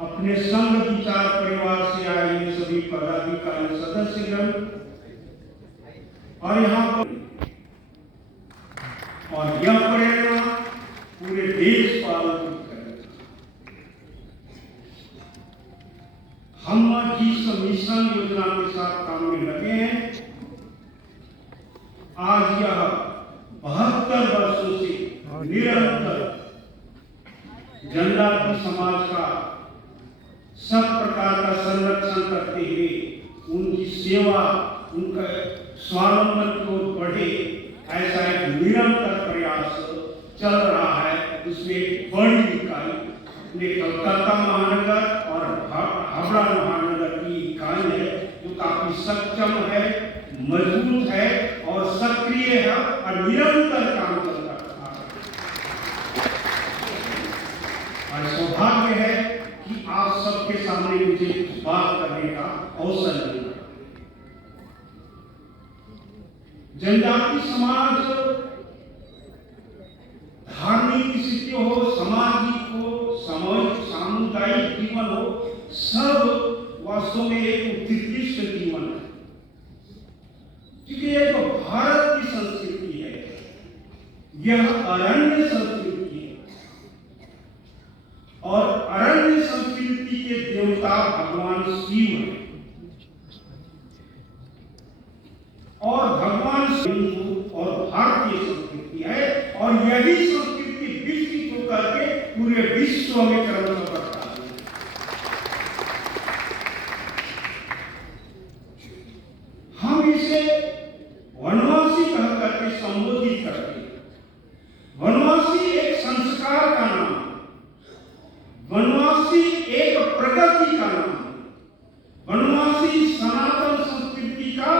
अपने संघ विचार परिवार से आए ये सभी पदाधिकारी सदस्यगण और यहाँ पर और यह प्रेरणा पूरे देश को आलोकित करेगा। हम जिस मिशन योजना के साथ काम में लगे हैं, आज यह 72 वर्षों से निरंतर जनजाति समाज का सब प्रकार का संरक्षण करते हुए उनकी सेवा, उनका स्वावलंबन को बढ़े, ऐसा एक निरंतर प्रयास चल रहा है। उसमें बड़ी इकाई ने कलकत्ता महानगर और हावड़ा महानगर की इकाई है जो काफी सक्षम है, मजबूत है और सक्रिय है और निरंतर काम चल रहा है। और सौभाग्य है कि आप सबके सामने मुझे बात करने का अवसर मिला। जनजाति समाज धार्मिक स्थिति हो, सामाजिक हो, सामुदायिक जीवन हो, सब वास्तव में एक उत्कृष्ट जीवन है। क्योंकि ये जो भारत की संस्कृति है, यह अरण्य संस्कृति है और अरण्य संस्कृति के देवता भगवान शिव हैं और भगवान हिंदू और भारतीय संस्कृति है और यही संस्कृति विकसित होकर के पूरे विश्व में क्रमशः बढ़ता है। हम इसे वनवासी कह करके संबोधित करते हैं। वनवासी एक संस्कार का नाम है, वनवासी एक प्रगति का नाम है, वनवासी सनातन संस्कृति का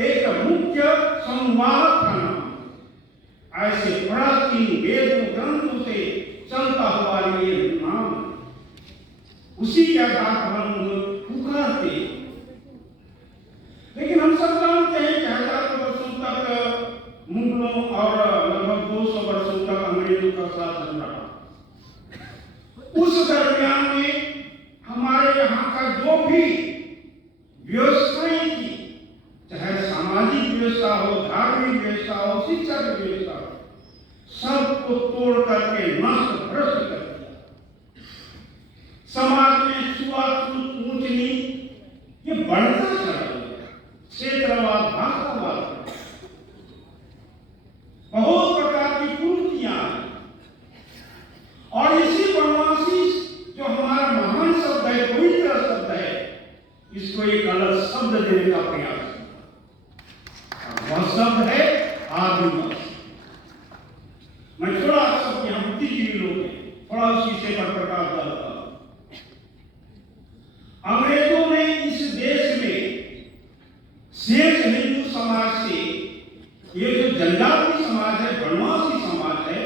एक मुख्य संवाहक का नाम है। ऐसे प्राचीन वेदों ग्रंथों से चलता हुआ ये नाम है, उसी के आधार पर हम पुकारते। लेकिन हम सब जानते हैं कि हजारों वर्षों तक मुगलों और लगभग 200 वर्षों तक अंग्रेजों का शासन रहा। उस दरमियान में हमारे यहाँ का जो भी व्यवस्थाएं थी, चाहे सामाजिक व्यवस्था हो, धार्मिक व्यवस्था हो, शिक्षा की व्यवस्था हो, सबको तोड़ करके नष्ट भ्रष्ट कर दिया। समाज में छुआछूत, ऊंच नीच ये बढ़ता चला गया, क्षेत्रवाद, भाषावाद, बहुत प्रकार की कुरीतियां और इसी वनवासी जो हमारा महान शब्द है, पवित्र शब्द है, इसको एक अलग शब्द देने का प्रयास किया। वह शब्द है आदिवासी। मैं थोड़ा शब्द यहाँ बुद्धिजीवी लोग हैं, थोड़ा उस विषय पर प्रकाश डालता हूं। अंग्रेजों ने इस देश में शेष हिंदू समाज से ये जो जनजाति समाज है, वनवासी समाज है,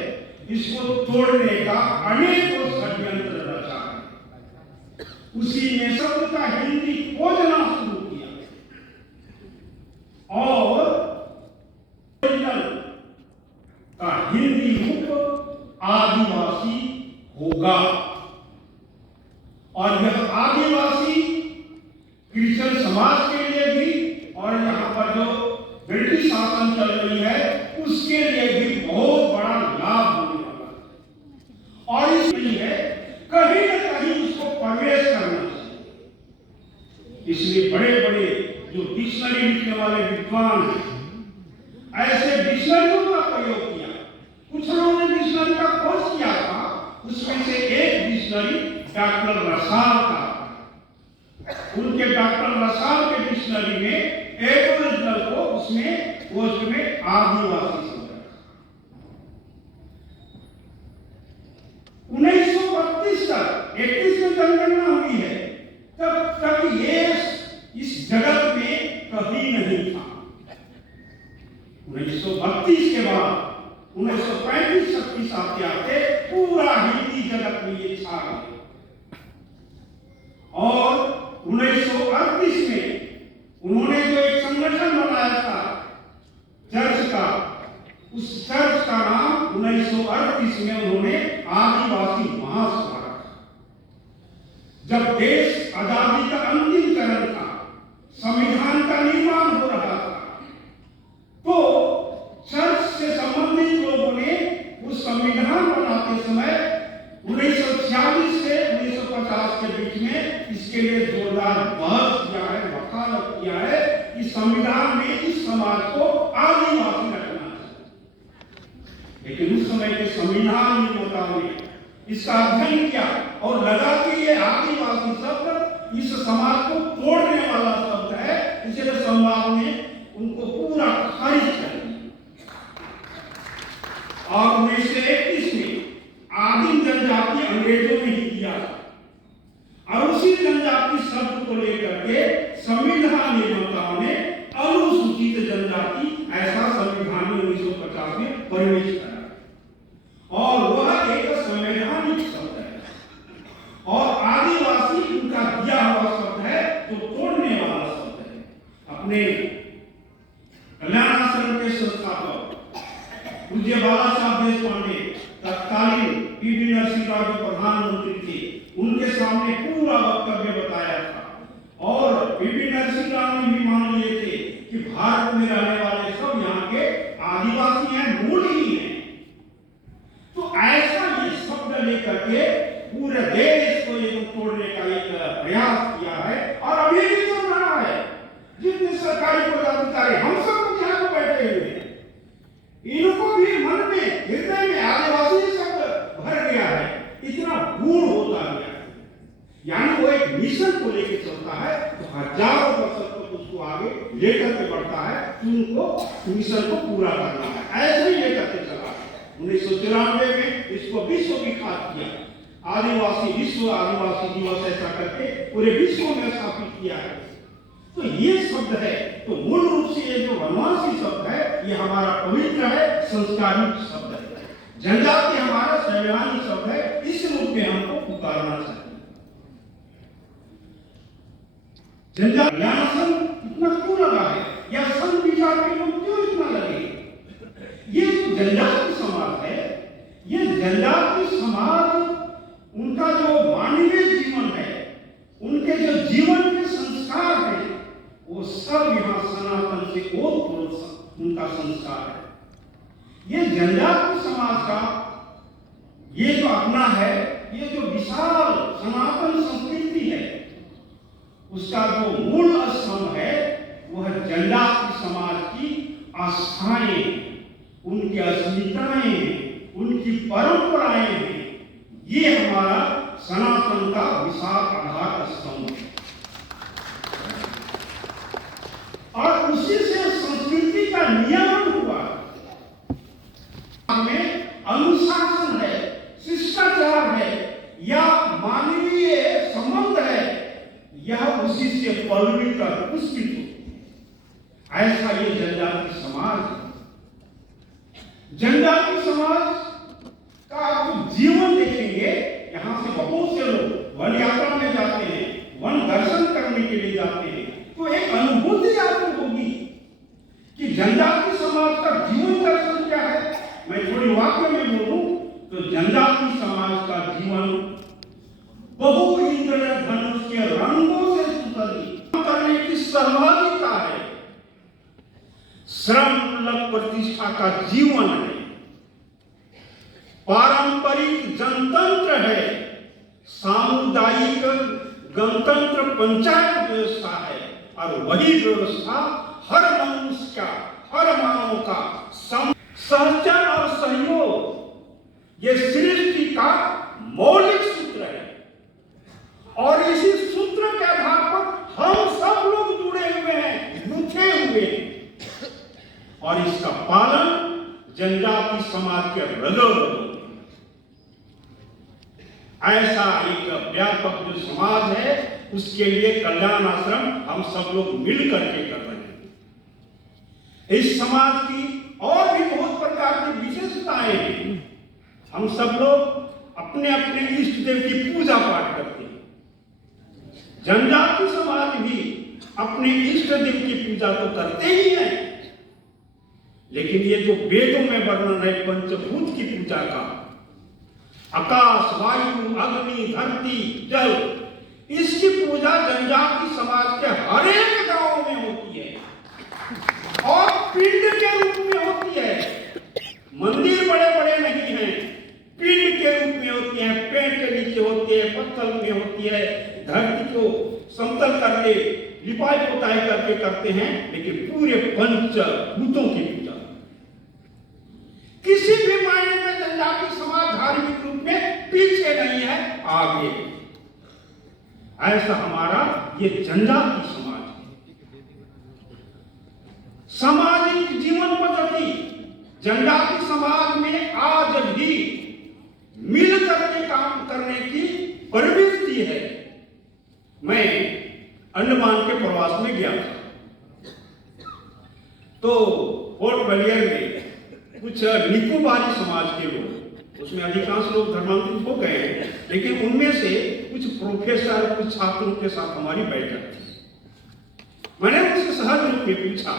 इसको तोड़ने का अनेकों षड्यंत्र रचा है। उसी में शब्द का हिंदी खोजना शुरू किया और का हिंदी रूप आदिवासी होगा। और यह आदिवासी क्रिश्चियन समाज के लिए भी और यहाँ पर जो ब्रिटिश शासन चल रही है उसके लिए भी बहुत बड़ा लाभ होने वाला है। और इसलिए कहीं न कहीं उसको प्रवेश करना चाहिए। इसलिए बड़े बड़े जो डिक्शनरी लिखने वाले विद्वान हैं, ऐसे डिक्शनरियों का प्रयोग किया। कुछ लोगों ने डिक्शनरी का खोज किया था, उसमें से एक डिक्शनरी डॉक्टर रसाल का, उनके डॉक्टर रसाल के डिक्शनरी में एक ओरिजिनल को उसमें आदिवासी शब्द रखा। 1932 तक 31 में जनगणना हुई है, तब तक ये इस जगत में कभी नहीं था। 1932 के बाद 1935-36 आते पूरा हिंदी जगत में ये छा गया। और 1938 में उन्होंने जो एक संगठन बनाया था चर्च का, उस चर्च का नाम 1938 में उन्होंने आदिवासी महासभा रखा। जब देश आजादी का अंतिम चरण था, संविधान का निर्माण हो रहा था, तो चर्च से संबंधित लोगों ने उस संविधान बनाते समय 1946 से 1950 के बीच में इसके लिए जोरदार बहस किया है, वकालत किया है कि संविधान में इस समाज को आदिवासी रखना है। लेकिन उस समय के संविधान निर्माताओं ने इसका अध्ययन किया और लगा कि ये आदिवासी शब्द इस समाज को तोड़ने वाला शब्द है, इसलिए संवाद ने उनको पूरा खारिज कर दिया। और 1931 में आदिम जनजाति अंग्रेजों ने ही किया और उसी जनजाति शब्द को लेकर के संविधान निर्माताओं ने अनुसूचित जनजाति ऐसा संविधान में 1950 में प्रवेश करा और वह एक संवैधानिक शब्द है और आदिवासी उनका दिया हुआ शब्द है जो तोड़ने वाला शब्द है। अपने कल्याण आश्रम के संस्थापक पूज्य बाला साहब देशपांडे तत्कालीन पीवी नरसिंह राव जो प्रधानमंत्री थे, उनके सामने पूरा वक्तव्य बताया था और पीवी नरसिंह राव ने भी मान लिए थे कि भारत में रहने वाले सब यहाँ के आदिवासी हैं, मूल ही हैं। तो ऐसा ये शब्द लेकर के पूरे देश को ये तोड़ने का एक प्रयास किया है और अभी भी चल रहा है। जितने सरकारी पदाधिकारी हम सब यहाँ पे बैठे हुए हैं, इनको भी मन में हृदय में आदिवासी शब्द भर गया है, इतना गूढ़ होता गया है। यानी वो एक मिशन को लेकर चलता है तो हजारों वर्षों तक उसको आगे लेकर के बढ़ता है कि उनको मिशन को पूरा करना है। ऐसे ही लेकर के चला 1994 में इसको विश्व विख्यात किया, आदिवासी विश्व आदिवासी दिवस ऐसा करके पूरे विश्व में स्थापित किया है। तो ये शब्द है, तो मूल रूप से ये जो वनवासी शब्द है ये हमारा पवित्र है, संस्कारिक शब्द है। जनजाति हमारा संवैधानिक शब्द है, इस रूप में हमको पुकारना चाहिए। जनजाति इतना क्यों लगा है या संघ विचार के लोग क्यों इतना लगे? ये जो जनजाति समाज है, ये जनजाति समाज उनका जो मानवीय जीवन है, उनके जो जीवन के संस्कार है, वो सब यहाँ सनातन से ओतप्रोत उनका संस्कार है। ये जनजाति समाज का ये जो अपना है, ये जो विशाल सनातन संस्कृति है, उसका जो मूल स्तंभ है वह जनजाति समाज की आस्थाएं, उनकी अस्मिताएं, उनकी परंपराएं हैं। ये हमारा सनातन का विशाल आधार स्तंभ है और उसी से संस्कृति का नियमन हुआ। में अनुशासन है, शिष्टाचार है या मानवीय संबंध है, यह उसी से पल्लवित और पुष्पित हो। ऐसा ये जनजाति समाज है। जनजाति समाज का आप जीवन देखेंगे, यहाँ से बहुत से लोग वन यात्रा में जाते हैं, वन दर्शन करने के लिए जाते हैं, तो एक अनुभूति आपको होगी कि जनजाति समाज का जीवन दर्शन क्या है। मैं थोड़ी वाक्य में बोलूं तो जनजाति समाज का जीवन बहु इंद्रधनुष के रंगों से सुसज्जित करने की सहभागिता है, श्रम प्रतिष्ठा का जीवन है, पारंपरिक जनतंत्र है, सामुदायिक गणतंत्र पंचायत व्यवस्था है और वही व्यवस्था हर मनुष्य का, हर मानव का सहचर और सहयोग ये सृष्टि का मौलिक सूत्र है और इसी सूत्र के आधार पर हम सब लोग जुड़े हुए हैं, गुथे हुए हैं और इसका पालन जनजाति समाज के रगों ऐसा एक व्यापक जो समाज है, उसके लिए कल्याण आश्रम हम सब लोग मिल करके कर रहे हैं। इस समाज की और भी बहुत प्रकार की विशेषताएं हैं। हम सब लोग अपने अपने इष्ट देव की पूजा पाठ करते हैं। जनजाति समाज भी अपने इष्ट देव की पूजा तो करते ही हैं, लेकिन ये जो वेदों में वर्णन है पंचभूत की पूजा का, आकाश, वायु, अग्नि, धरती, जल, इसकी पूजा जनजाति समाज के हर एक गांव में होती है और पिंड के रूप में होती है। मंदिर बड़े बड़े नहीं हैं, पिंड के रूप में होती है, पेड़ के नीचे होती है, पत्थर में होती है, धरती को समतल करके लिपाई पोताई करके करते हैं, लेकिन पूरे पंचभूतों की पूजा। किसी भी मायने में जनजाति समाज धार्मिक रूप में पीछे नहीं है, आगे। ऐसा हमारा ये जनजाति समाज है। सामाजिक जीवन पद्धति जनजाति समाज में आज भी मिल करके काम करने की प्रवृत्ति है। मैं अंडमान के प्रवास में गया था, तो पोर्ट ब्लेयर में कुछ निकोबारी समाज के लोग, उसमें अधिकांश लोग धर्मांतरित हो गए हैं, लेकिन उनमें से कुछ प्रोफेसर, कुछ छात्रों के साथ हमारी बैठक थी। मैंने उनसे सहज रूप में पूछा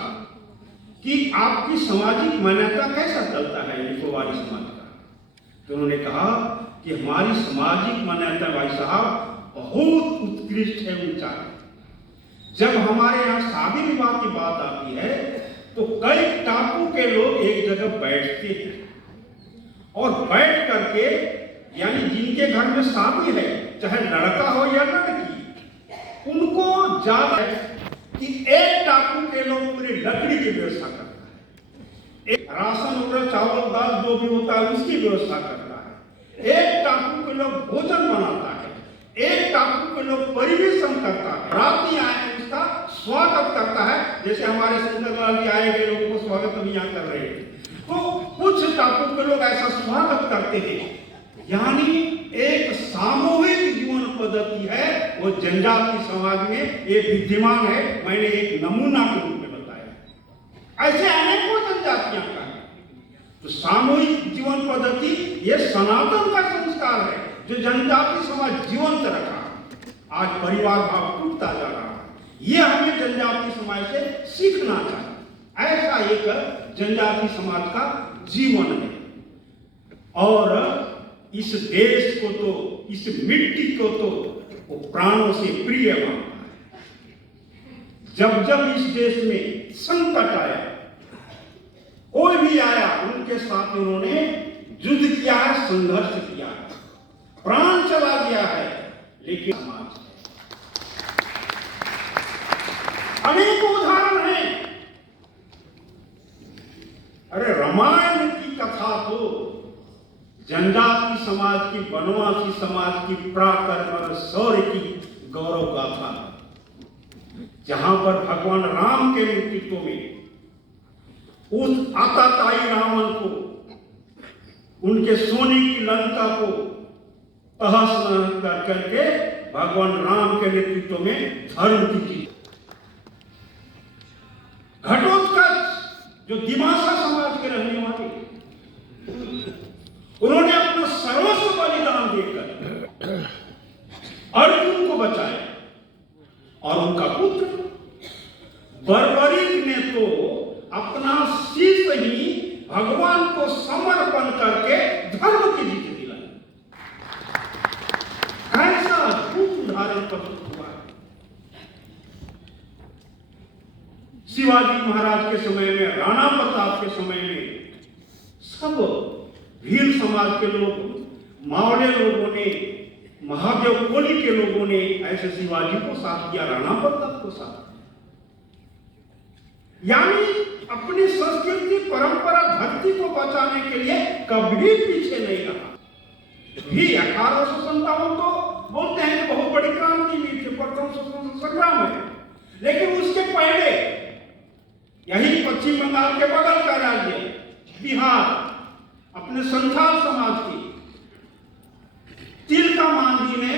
कि आपकी सामाजिक मान्यता कैसा चलता है निकोबारी समाज का? तो उन्होंने कहा कि हमारी सामाजिक मान्यता भाई साहब बहुत उत्कृष्ट है, ऊंचा है। जब हमारे यहाँ शादी विवाह की बात आती है तो कई टापू के लोग एक जगह बैठते हैं और बैठ करके, यानी जिनके घर में शादी है, चाहे लड़का हो या लड़की, उनको ज्यादा है कि एक टापू के लोग पूरी लकड़ी की व्यवस्था करता है, एक राशन वगैरह चावल दाल जो भी होता है उसकी व्यवस्था करता है, एक टापू के लोग भोजन बनाता है, एक टापू के लोग परिवेशन करता है, रात्रि आए उसका स्वागत करता है, जैसे हमारे सुंदरलाल जी आए गए लोगों को स्वागत हम यहाँ कर रहे हैं। तो कुछ टापू के लोग ऐसा स्वागत करते हैं, यानी एक सामूहिक जीवन पद्धति है, वो जनजाति समाज में ये विद्यमान है। मैंने एक नमूना के रूप में बताया, ऐसे अनेकों जनजातियां का है। तो सामूहिक जीवन पद्धति ये सनातन का संस्कार है जो जनजाति समाज जीवंत रखा। आज परिवार भाव टूटता जा रहा है, ये हमें जनजाति समाज से सीखना चाहिए। ऐसा एक जनजाति समाज का जीवन है और इस देश को तो, इस मिट्टी को तो वो प्राणों से प्रिय मानता है। जब जब इस देश में संकट आया, कोई भी आया, उनके साथ उन्होंने युद्ध किया है, संघर्ष किया है, प्राण चला गया है, लेकिन समाज अनेक उदाहरण हैं। अरे रामायण की कथा तो जनजाति समाज की, वनवासी समाज की पराक्रम शौर्य की गौरव गाथा, जहां पर भगवान राम के नेतृत्व में उस आताताई रावण को, उनके सोने की लंका को तहस नहस करके भगवान राम के नेतृत्व में धर्म की जीत। घटोत्कच जो दिमासा समाज के रहने वाले, उन्होंने अपना सर्वस्व बलिदान देकर अर्जुन को बचाया और उनका पुत्र बर्बरीक ने तो अपना शीश ही भगवान को समर्पण करके धर्म की जीत दिलाई। ऐसा अद्भुत उदाहरण प्रस्तुत हुआ है। शिवाजी महाराज के समय में, राणा प्रताप के समय में सब भील समाज के लोग, मावले लोगों ने, महादेव कोली के लोगों ने ऐसे शिवाजी को साथ दिया, राणा प्रताप को साथ दिया। यानी अपनी संस्कृति, परंपरा, धरती को बचाने के लिए कभी पीछे नहीं रहा। भी 1857 तो बोलते हैं कि बहुत बड़ी क्रांति हुई थी, प्रथम स्वतंत्रता संग्राम है, लेकिन उसके पहले यही पश्चिम बंगाल के बगल का राज्य बिहार, अपने संथाल समाज की तिलका मांझी ने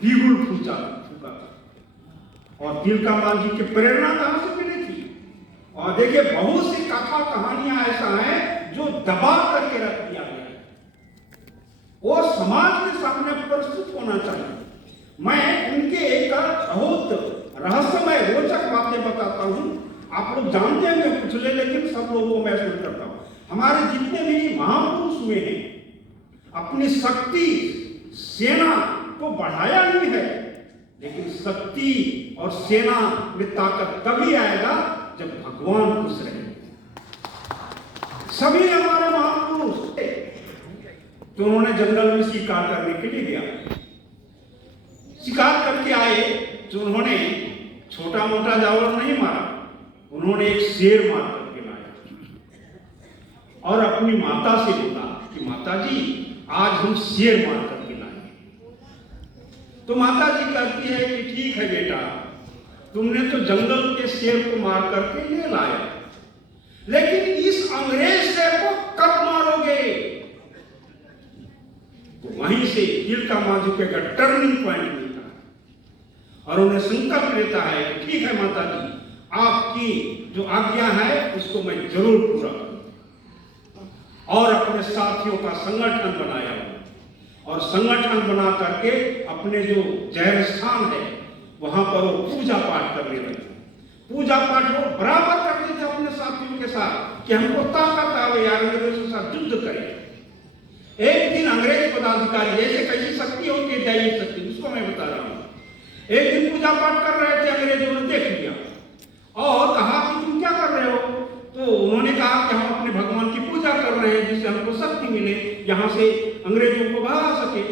बिगुल फूका था। और तिलका मांझी की प्रेरणा कहां से मिली थी? और देखिए, बहुत सी कथा कहानियां ऐसा है जो दबा करके रख दिया गया है, वो समाज के सामने प्रस्तुत होना चाहिए। मैं उनके एक बहुत रहस्यमय रोचक बातें बताता हूं। आप लोग जानते हैं मैं कुछ ले, लेकिन सब लोगों को मैं सुन करता हूं। हमारे जितने भी महापुरुष हुए हैं, अपनी शक्ति सेना को बढ़ाया ही है, लेकिन शक्ति और सेना में ताकत तभी आएगा जब भगवान खुश रहेंगे। सभी हमारे महापुरुष तो उन्होंने जंगल में शिकार करने के लिए गया, शिकार करके आए तो उन्होंने छोटा मोटा जानवर नहीं मारा, उन्होंने एक शेर मार करके लाया और अपनी माता से बोला कि माता जी आज हम शेर मार करके लाए। तो माता जी कहती है कि ठीक है बेटा, तुमने तो जंगल के शेर को मार करके ले लाया, लेकिन इस अंग्रेज शेर को कब मारोगे? तो वहीं से तिलका मांझी का टर्निंग पॉइंट मिलता और उन्हें संकल्प लेता है कि ठीक है माता जी, आपकी जो आज्ञा है उसको मैं जरूर पूरा करूं। और अपने साथियों का संगठन बनाया और संगठन बना करके अपने जो जैन स्थान है वहां पर वो पूजा पाठ करने लगे। पूजा पाठ वो बराबर करते थे अपने साथियों के साथ कि हमको ताकत आवे यार अंग्रेजों के साथ युद्ध करें। एक दिन अंग्रेज पदाधिकारी, जैसे कैसी शक्ति होती है दैवीय शक्ति, उसको मैं बता रहा हूँ, एक दिन पूजा पाठ कर रहे थे, अंग्रेजों ने देख लिया और कहा कि तुम क्या कर रहे हो? तो उन्होंने कहा कि हम अपने भगवान की पूजा कर रहे हैं जिससे हमको शक्ति मिले, यहाँ से अंग्रेजों को भगा सके,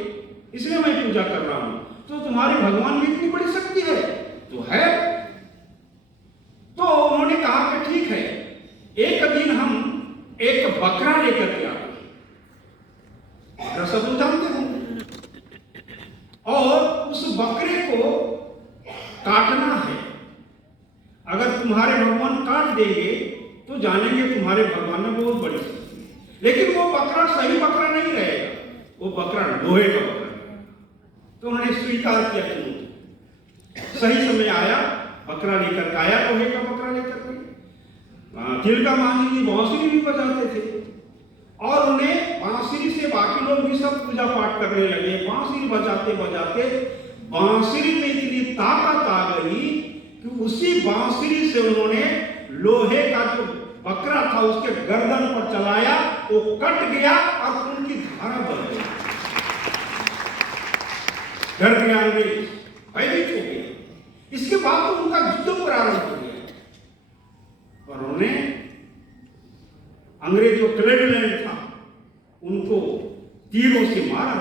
इसलिए मैं पूजा कर रहा हूँ। तो तुम्हारे भगवान में इतनी बड़ी शक्ति है? तो है। तो उन्होंने कहा कि ठीक है, एक दिन हम एक बकरा लेकर के आते हैं, बकरा सब जानते हो, और उस बकरे को काटना है। अगर तुम्हारे भगवान काट देंगे तो जानेंगे तुम्हारे भगवान में बहुत बड़ी शक्ति है, लेकिन वो बकरा सही बकरा नहीं रहेगा, वो बकरा लोहे का बकरा है। तो उन्होंने स्वीकार किया कि सही समय आया, बकरा लेकर आया, लोहे का बकरा लेकर के। तिलका मांझी जी बांसुरी भी बजाते थे और उन्हें बांसुरी से बाकी लोग भी सब पूजा पाठ करने लगे। बांसुरी बजाते बजाते बांसुरी में इतनी ताकत आ गई कि उसी बांसुरी से उन्होंने लोहे का जो बकरा था उसके गर्दन पर चलाया, वो कट गया और खून की धारा बह गई। डर गया अंग्रेज, भयभीत हो गया। इसके बाद तो उनका युद्ध प्रारंभ हो गया और उन्हें अंग्रेज जो क्लेवेलैंड था उनको तीरों से मारा।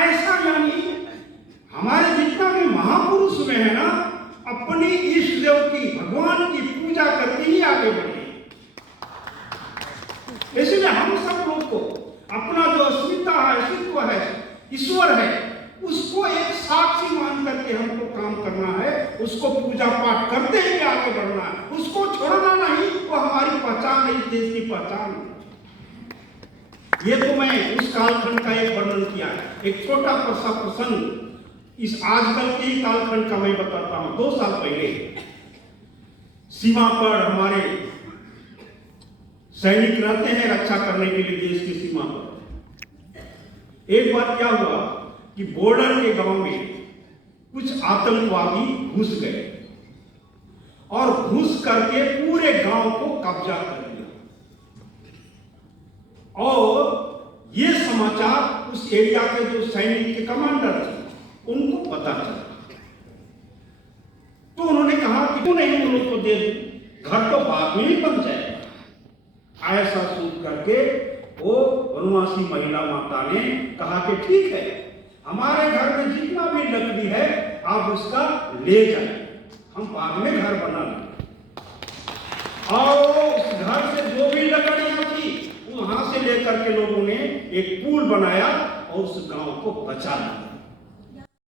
ऐसा यानी हमारे जितना भी महापुरुष हुए हैं ना, अपनी इष्ट देव की, भगवान की पूजा करके ही आगे बढ़े। इसलिए हम सब लोग को अपना जो अस्मिता है, अस्तित्व है, ईश्वर है, उसको एक साक्षी मान करके हमको काम करना है, उसको पूजा पाठ करते ही आगे बढ़ना है, उसको छोड़ना नहीं। वो हमारी पहचान है, इस देश की पहचान है। ये तो मैं उस कालखंड का एक वर्णन किया है, एक छोटा सा प्रसंग इस आजकल के ही कालखंड का मैं बताता हूं। 2 साल पहले सीमा पर हमारे सैनिक रहते हैं रक्षा करने के लिए देश की सीमा पर। एक बार क्या हुआ कि बॉर्डर के गांव में कुछ आतंकवादी घुस गए और घुस करके पूरे गांव को कब्जा कर लिया और ये समाचार उस एरिया के जो सैनिक के कमांडर थे उनको पता चला। तो उन्होंने कहा कि क्यों नहीं उन लोग को दे दूं, घर तो बाद में ही बन जाएगा। ऐसा सोच करके वो वनवासी महिला माता ने कहा कि ठीक है, हमारे घर में जितना भी लकड़ी है आप उसका ले जाए, हम बाद में घर बना लेंगे। और उस घर से जो भी लकड़ियां थी वहां से लेकर के लोगों ने एक पुल बनाया और उस गांव को बचा लिया।